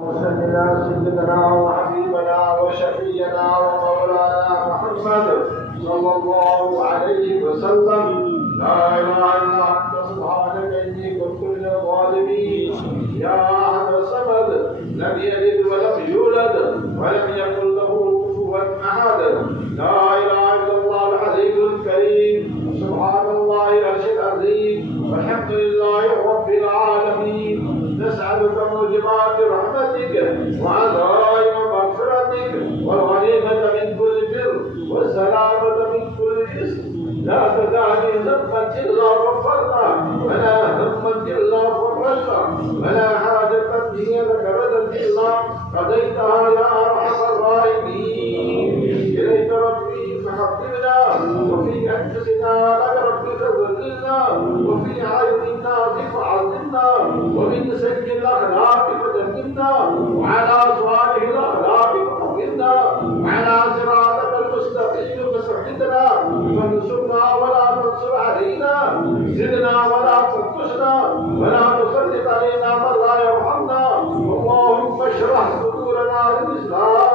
على سيدنا وحبيبنا وشفينا ومولانا محمد صلى الله عليه وسلم. لا اله الا انت سبحانك اني كنت من الظالمين. يا احد الصمد لم يلد ولم يولد ولم يكن له كفوا احد. لا اله الا الله العزيز الكريم. سبحان الله العرش العظيم والحمد لله رب العالمين. نسألك موجبات رحمتك وعزائم مغفرتك والغنيمة من كل بر والسلامة من كل إثم. لا تدعني ذنبا إلا غفرتها ولا هما إلا فرجتها ولا حاجة هي لك ردا إلا قضيتها يا أرحم الراحمين. إليك ربي فحببنا وفي أنفسنا لك ربي فذللنا وفي عين الناس فعظمنا ومن سيء الأخلاق فجنبنا وعلى صالح الأخلاق فحفظنا وعلى صراطك المستقيم فسددنا فانصرنا ولا تنصر علينا زدنا ولا تنقصنا ولا تسلط علينا من لا يرحمنا. اللهم اشرح صدورنا للإسلام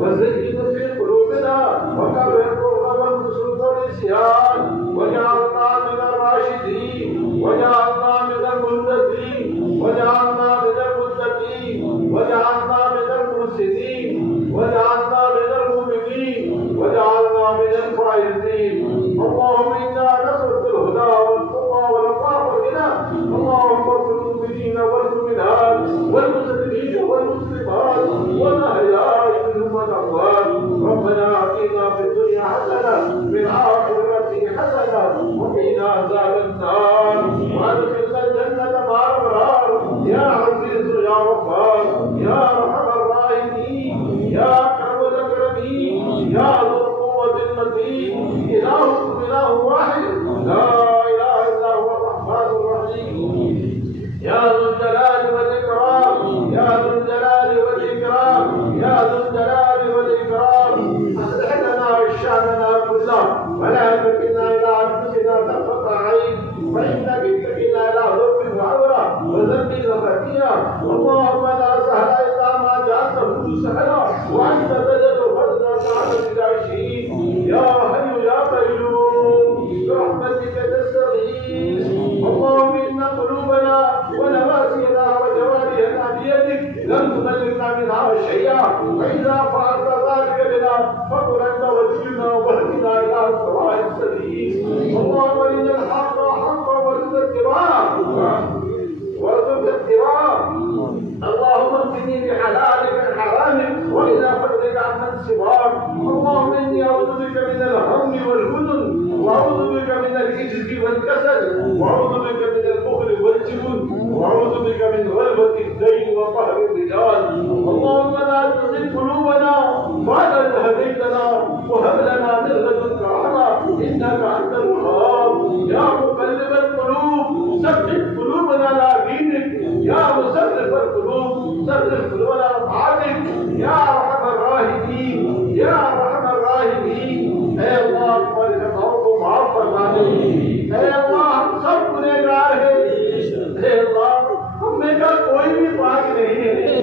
وزين في قلوبنا وكره الكفر والفسوق والعصيان واجعلنا من الراشدين واجعلنا من المهتدين واجعلنا من المتقين واجعلنا من المحسنين واجعلنا من المؤمنين واجعلنا من الفائزين. اللهم انا نسألك الهدى والتقى والعفاف والغنى. اللهم اغفر للمؤمنين والمؤمنات والمسلمين والمسلمات والاحياء منهم والاموات. ربنا اتنا في الدنيا حسنه وفي الاخره حسنه وقنا عذاب النار وادخلنا الجنه مع الابرار يا عزيز يا غفار يا ارحم الراحمين يا اكرم الاكرمين يا ذو القوه المتين. الهكم اله واحد لا اله الا هو الرحمن الرحيم. يا ذو الجلال والاكرام يا ذو الجلال والاكرام يا ذو الجلال والاكرام. اصلح لنا شاننا كله ولا تكلنا الى انفسنا طرفه عين فانك تكلنا الى ذنب وعوره وذنب وخطيئه. اللهم لا سهل الا ما جعلته سهلا وانت تجد الفرد سعد بلا شيء. يا حي يا قيوم برحمتك نستغيث. اللهم ان قلوبنا ونواسينا وجوارحنا بيدك لم تملكنا منها شيئا فاذا فعلت ذلك بنا فقل انت ولينا واهدنا الى الصراط السبيل. اللهم ان الحق حقا وارزق اتباعه وارزق اتباعه. اللهم اكفني بحلالك عن حرامك والى فضلك عمن سواك. اللهم اني اعوذ بك من الهم والحزن واعوذ بك من العجز والكسل واعوذ بك من البخل والجبن واعوذ بك من غلبة الدين وقهر الرجال. اللهم لا تزغ قلوبنا بعد إذ هديتنا وهب لنا من لدنك رحمة انك انت الوهاب. يا مقلب القلوب ثبت قلوبنا على دينك. يا مصرف القلوب صرف قلوبنا على طاعتك يا ارحم الراحمين يا ارحم الراحمين. اے اللہ ہمارے خطاؤں کو معاف فرما دے. اے اللہ ہم سب گنہگار ہیں. اے اللہ ہم میں کا کوئی بھی پاک نہیں ہے.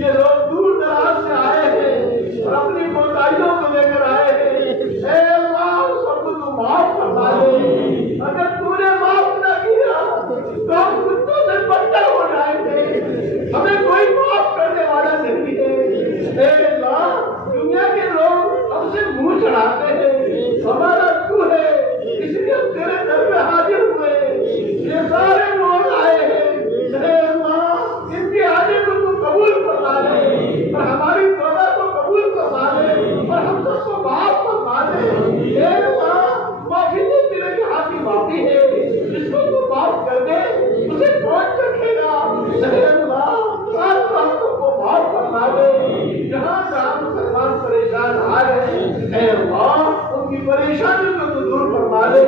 یہ لوگ دور دراز سے آئے ہیں اور اپنی کوتاہیوں کو لے کر آئے ہیں. اے اللہ سب کو تو معاف فرما دے. اگر تو نے معاف نہ کیا تو ہم کتوں سے بدتر ہو جائیں گے. ہمیں کوئی معاف کرنے والا نہیں ہے. اے اللہ دنیا کے لوگ ہم سے منہ چڑھاتے ہیں. ہمارا تو ہے اس لیے تیرے در میں حاضر ہوئے. یہ سارے لوگ آئے ہیں. اے اللہ ان کی حاضر کو تو قبول فرما لے اور ہماری توبہ کو قبول فرما لے اور ہم سب کو معاف فرما دے. اے اللہ معافی تو تیرے کے ہاتھ کی معافی ہے. جس کو تو معاف کر دے اسے کون رکھے گا. اے اللہ ہم سب کو معاف فرما دے. جہاں جہاں مسلمان پریشان آ رہے ہیں اے اللہ ان کی پریشانی کو تو دور فرما دے.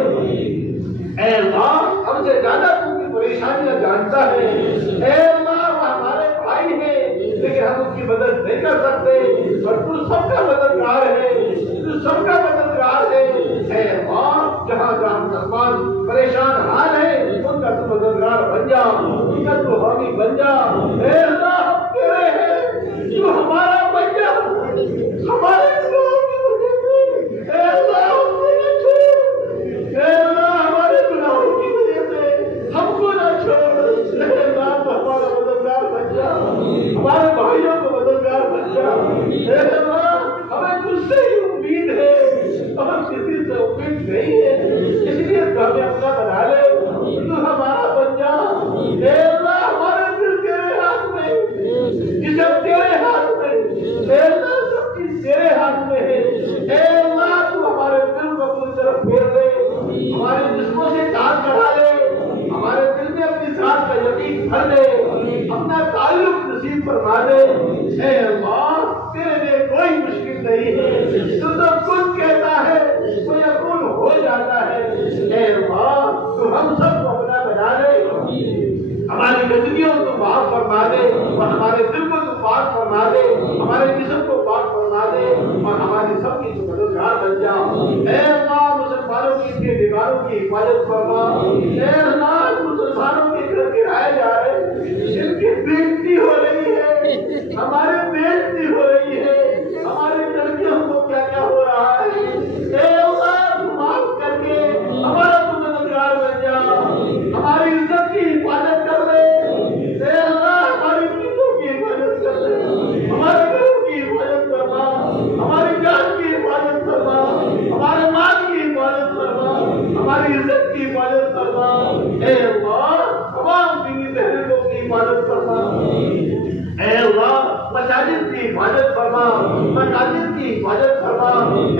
اے اللہ ہم سے زیادہ ان کی پریشانیاں جانتا ہے. اے اللہ وہ ہمارے بھائی ہیں لیکن ہم ان کی مدد نہیں کر سکتے اور تو سب کا مددگار ہے. تو سب کا مددگار ہے. اے اللہ جہاں جہاں مسلمان پریشان حال ہے ان کا تو مددگار بن جا. ان کا تو حامی بن جا. اے اللہ ہم تیرے ہیں. ہمارے بھائیوں کو مددگار بن جا. اے اللہ ہمیں تجھ سے ہی امید ہے، ہم کسی سے امید نہیں ہے، اس لیے تو ہمیں اپنا بنا لے، تو ہمارا بن جا. اے اللہ ہمارے دل تیرے ہاتھ میں، جسم تیرے ہاتھ میں، اے اللہ سب چیز تیرے ہاتھ میں ہے. اے اللہ تو ہمارے دل کو اپنی طرف پھیر دے، ہمارے جسموں سے کام کرا لے، ہمارے دل میں اپنی ذات کا یقین بھر دے، اپنا تعلق نصیب فرما دے. اے اللہ تیرے لیے کوئی مشکل نہیں ہے، تو کن کہتا ہے تو یکون ہو جاتا ہے. اے اللہ تو ہم سب کو اپنا بنا لے، ہماری گندگیوں کو پاک فرما دے، اور ہمارے دل کو تو پاک فرما دے، ہمارے جسم کو پاک فرما دے، اور ہماری سب کی تو مددگار بن جا. اے اللہ مسلمانوں کی دیواروں کی حفاظت فرما. اے اللہ مسلمانوں کے گھر گرائے جا رہے ہیں، ان کی بےعزتی ہو رہی ہے، ہمارے بےعزتی ہو رہی ہے، ہماری لڑکیوں کو کیا کیا ہو رہا ہے. اے اللہ معاف کر کے ہمارا تو مددگار بن جا، ہماری عزت کی حفاظت کر دے. اے اللہ ہماری چیزوں کی حفاظت کر دے، ہمارے گھروں کی حفاظت کرنا، ہماری جان کی حفاظت کرنا، ہمارے مال کی حفاظت کرنا، ہماری عزت کی حفاظت کرنا. اے اللہ تمام دینی تحریکوں کی حفاظت کرنا. اے اللہ مساجد کی حفاظت فرما، مساجد کی حفاظت فرما.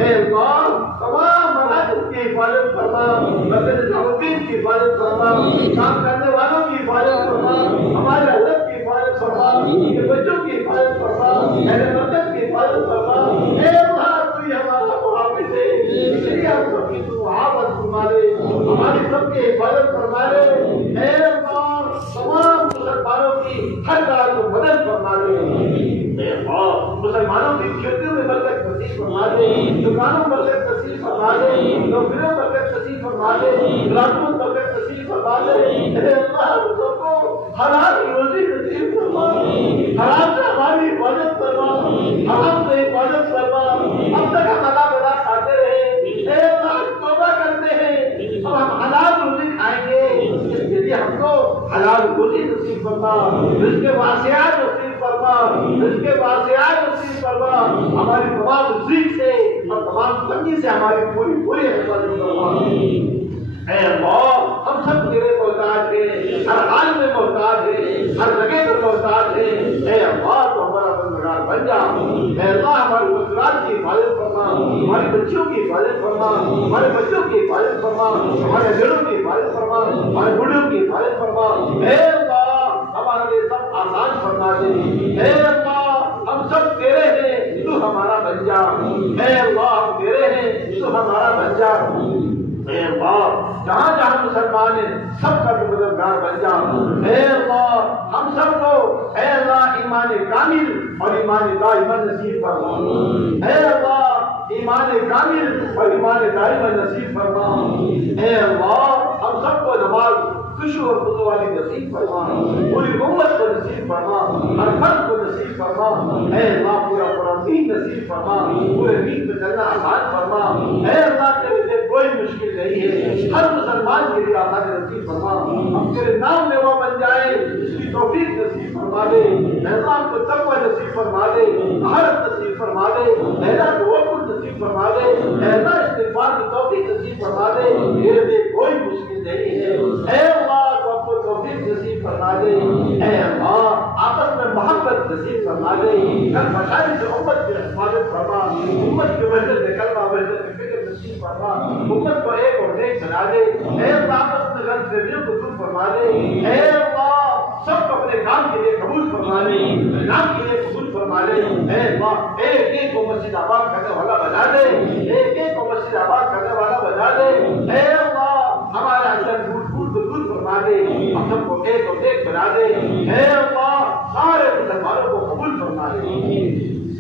اے اللہ تمام مراکز کی حفاظت فرما، مسجد نظامالدین کی حفاظت فرما، کام کرنے والوں کی حفاظت فرما، ہمارے حضرت کی حفاظت فرما، یہ بچوں کی حفاظت فرما، اہل مرکز کی حفاظت فرما. اے اللہ تو ہی ہمارا محافظ ہے، اس لیے ہم سب کی تو محافظ فرما دے، ہماری سب کی حفاظت فرما دے. اے اللہ تمام مسلمانوں کی ہر کار کو مدد فرما دے. اے اللہ مسلمانوں کی کھیتیوں میں برکت نصیب فرما دے، دکانوں میں برکت نصیب فرما دے، نوکریوں میں برکت نصیب فرما دے، علاقوں میں برکت نصیب فرما دے. اے اللہ ہم سب کو حلال روزی نصیب فرما، حرام سے ہماری حفاظت فرما، حرام سے حفاظت فرما. اب تک ہم حلال بنا کھاتے رہے، اے اللہ توبہ کرتے ہیں، اب ہم حلال روزی کھائیں گے، اس کے لیے ہم کو حلال روزی نصیب فرما، رزق واسعات نصیب فرما، رزق واسعات نصیب فرما. ہماری تمام ضیق سے اور تمام تنگی سے ہماری پوری حفاظت فرما. اے اللہ ہم سب تیرے محتاج ہیں، ہر حال میں محتاج ہیں، ہر جگہ پر محتاج ہیں. اے اللہ تو ہمارا مددگار بن جا. اے اللہ ہماری مسکراہٹ کی حفاظت فرما، ہماری بچیوں کی حفاظت فرما، ہمارے بچوں کی حفاظت فرما، ہمارے دلوں کی حفاظت فرما، ہمارے بوڑھوں کی حفاظت فرما. اے اللہ ہمارے لیے سب آسان فرما دے. اے اللہ ہم سب تیرے ہیں، تو ہمارا بن جا. اے اللہ ہم تیرے ہیں، تو ہمارا بن جا. اے اللہ جہاں جہاں مسلمان ہیں سب کا تو مددگار بن جا. اے اللہ ہم سب کو اے اللہ ایمان کامل اور ایمان دائم نصیب فرما. اے اللہ ایمان کامل اور ایمان دائم نصیب فرما. اے اللہ ہم سب کو نماز خوشو اور خضوع والی نصیب فرما، پوری امت کو نصیب فرما، ہر فرد کو نصیب فرما. اے اللہ پورا دین نصیب فرما، پورے دین پہ چلنا آسان فرما. اے اللہ تیرے لیے کوئی مشکل نہیں ہے، ہر مسلمان کے لیے آسان نصیب فرما. ہم تیرے نام لیوا بن جائے، اس کی توفیق نصیب فرما دے. اے اللہ ہم کو تقوی نصیب فرما دے، طہارت نصیب فرما دے. اے اللہ توکل نصیب فرما دے. اے اللہ استغفار کی توفیق نصیب فرما دے. تیرے لیے کوئی مشکل نہیں ہے. اے اللہ تو ہم کو توفیق نصیب فرما دے. اے اللہ آپس میں محبت نصیب فرما دے. ہر مشاہد سے امت کی حفاظت فرما، امت کی وحدت سے کلمہ وحدت کی فکر نصیب فرما، امت کو ایک اور ایک بنا دے. اے اللہ آپس میں غلط فہمیوں کو دور فرما دے. اے اللہ سب کو اپنے کام کے لیے قبول فرما لے، نام کے لیے قبول فرما لے. اے اللہ ایک ایک کو مسجد آباد کرنے والا بنا دے، ایک ایک کو مسجد آباد کرنے والا بنا دے. اے اللہ ہمارے اندر جھوٹ کو دور فرما دے، ہم سب کو ایک اور ایک بنا دے. اے اللہ سارے مسلمانوں کو قبول فرما دے.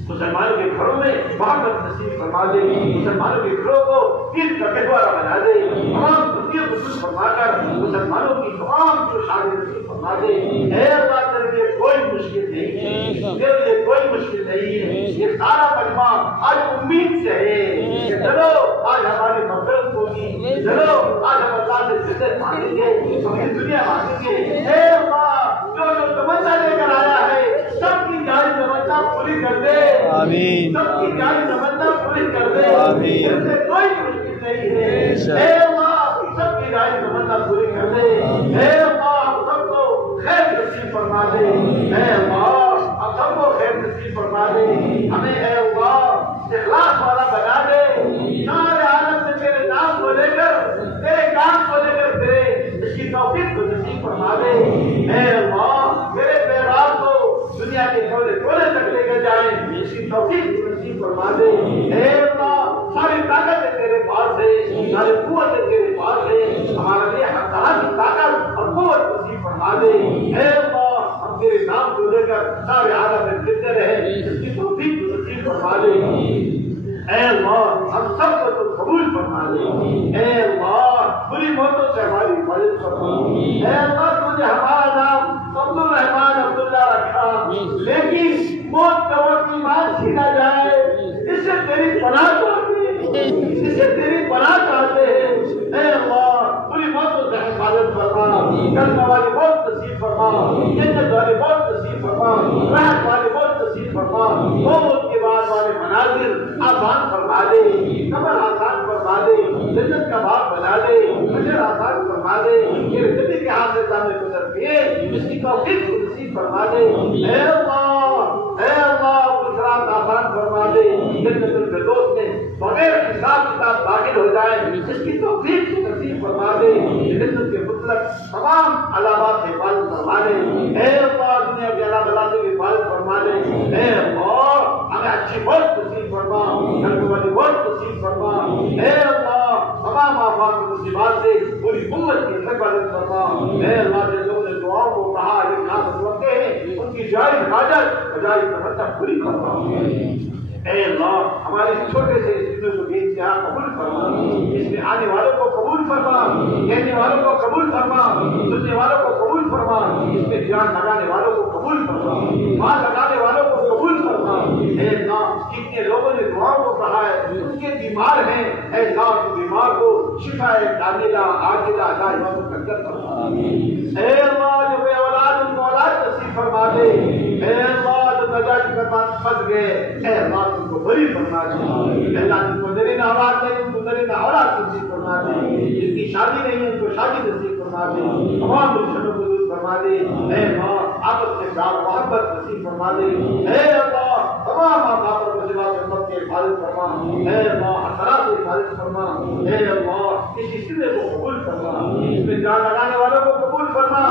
مسلمانوں کے گھروں میں محبت نصیب فرما دے. مسلمانوں کے گھروں کو عید کا گہوارہ بنا دے. تمام خوشیوں کو خوش فرما کر مسلمانوں کی تمام جو شادی نصیب فرما دے. اے اللہ تیرے لیے کوئی مشکل نہیں ہے، تیرے لیے کوئی مشکل نہیں ہے. یہ سارا مجمع آج امید سے ہے کہ چلو آج ہماری مغفرت ہوگی، چلو آج ہم اللہ سے جنت مانگیں گے، ہم اس دنیا مانگیں گے. اے اللہ جو تمنا لے کر آیا ہے کر دے، آمین، سب کی جائز تمنا پوری کر دے، آمین، اس سے کوئی مشکل نہیں ہے، اے اللہ سب کی جائز تمنا پوری کر دے، اے اللہ سب کو خیر نصیب فرما دے، اے اللہ ہم سب کو خیر نصیب فرما دے، ہمیں اے اللہ اخلاص والا بنا دے، سارے عالم سے تیرے نام کو لے کر تیرے کام کو لے کر تیرے اس کی توفیق کو نصیب فرما دے، اے اللہ میرے پیغام کو دنیا کے کونے کونے تک لے کر جائیں، اس کی توفیق کو نصیب فرما دے، اے اللہ ساری طاقتیں تیرے پاس ہے، ساری قوتیں تیرے پاس ہے، ہمارے لیے ہر طرح کی طاقت اور قوت نصیب فرما دے، اے اللہ ہم تیرے نام کو لے کر سارے عالم میں پھرتے رہے، اس کی توفیق کو نصیب فرما دے، اے اللہ ہم سب کو تو قبول فرما دے، اے اللہ بری موتوں سے ہماری حفاظت فرما، اے اللہ تو نے ہمارا نام عبد الرحمان عبداللہ رکھا، لیکن موت کا وقت ایمان چھینا جائے، اس سے تیری پناہ چاہتے ہیں، اس سے تیری پناہ چاہتے ہیں، اے اللہ بری موتوں سے حفاظت فرما، جنت والی موت نصیب فرما، جنت والی موت نصیب فرما، رحمت والی موت نصیب فرما، موت کے بعد والے مناظر آسان فرما دے، قبر آسان فرما دے، جنت کا باغ بنا دے، حشر آسان فرما دے، یہ نبی کے ہاتھ سے سامنے گزر کیے، اس کی توفیق کو نصیب فرما دے، اے اللہ گزرات آسان فرما دے، جنت الفردوس میں بغیر حساب کتاب داخل ہو جائے، اس کی توفیق کو نصیب فرما دے، جنت کے مطلق تمام علامات سے حفاظت فرما دے، اے اللہ دنیا کے اللہ تعالیٰ سے حفاظت فرما دے، اے اللہ ہمیں اچھی موت نصیب فرما، جنت والی موت نصیب فرما، اے اللہ تمام آفات و مصیبات سے پوری امت کی حفاظت فرما، اے اللہ جن لوگوں نے دعاؤں کو کہا یہ خاص وقت ہیں ان کی جائز حاجت اور جائز تمنا پوری فرما، اے اللہ ہمارے چھوٹے سے اس کو بیچ یہاں قبول فرما، اس میں آنے والوں کو قبول فرما، کہنے والوں کو قبول فرما، سننے والوں کو قبول فرما، اس میں جان لگانے والوں کو قبول فرما، ماں لگانے والوں کو قبول فرما، اے اللہ کتنے لوگوں نے دعاؤں کو کہا ہے ان کے بیمار ہیں، اے اللہ ان بیمار کو شفا کاملہ عاجلہ دائمہ مقدر فرما، اے اللہ جو بے اولاد ان کو اولاد نصیب فرما دے، اے اللہ جو نجات کا بات پھنس گئے، اے اللہ ان کو بری فرما دے، اللہ ان کو نرین اولاد نہیں ان کو نرین اولاد نصیب فرما دے، جن کی شادی نہیں ان کو شادی نصیب فرما دے، تمام دشمنوں کو دور فرما دے، اے اللہ آپس میں پیار محبت نصیب فرما دے، اے اللہ تمام آفات اور مصیبات سے کی حفاظت فرما، اے اللہ حسرات سے حفاظت فرما، اے اللہ اس سلسلے کو قبول فرما، اس میں جان لگانے والوں کو قبول فرما،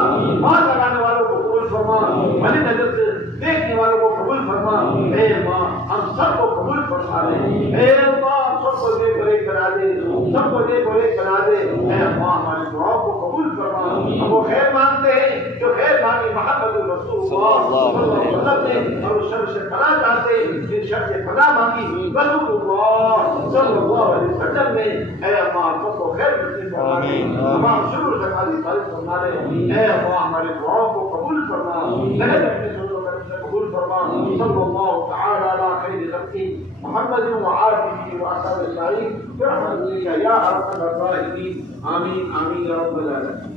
مال لگانے والوں کو قبول فرما، بھلی نظر سے دیکھنے والوں کو قبول فرما، اے اللہ ہم سب کو قبول فرما دے، اے اللہ سب کو نیک اور ایک بنا دے، سب کو نیک اور ایک بنا دے، اے اللہ ہماری دعاؤں کو قبول فرما، ہم وہ خیر مانگتے ہیں جو خیر مانگی محمد رسول اللہ صلی اللہ علیہ وسلم نے، اور اس شر سے پناہ چاہتے ہیں جن شر سے پناہ مانگی رسول اللہ صلی اللہ علیہ وسلم نے، اے اللہ ہم سب کو خیر نصیب فرما دے، تمام شرور سے ہماری حفاظت فرما دے، اے اللہ ہماری دعاؤں کو قبول فرما، صحت اپنے قبول فرما، صلی اللہ تعالی علی خیر خلقہ محمد وآلہ وصحبہ اجمعین برحمتک یا ارحم الراحمین، آمین آمین یا رب العالمین۔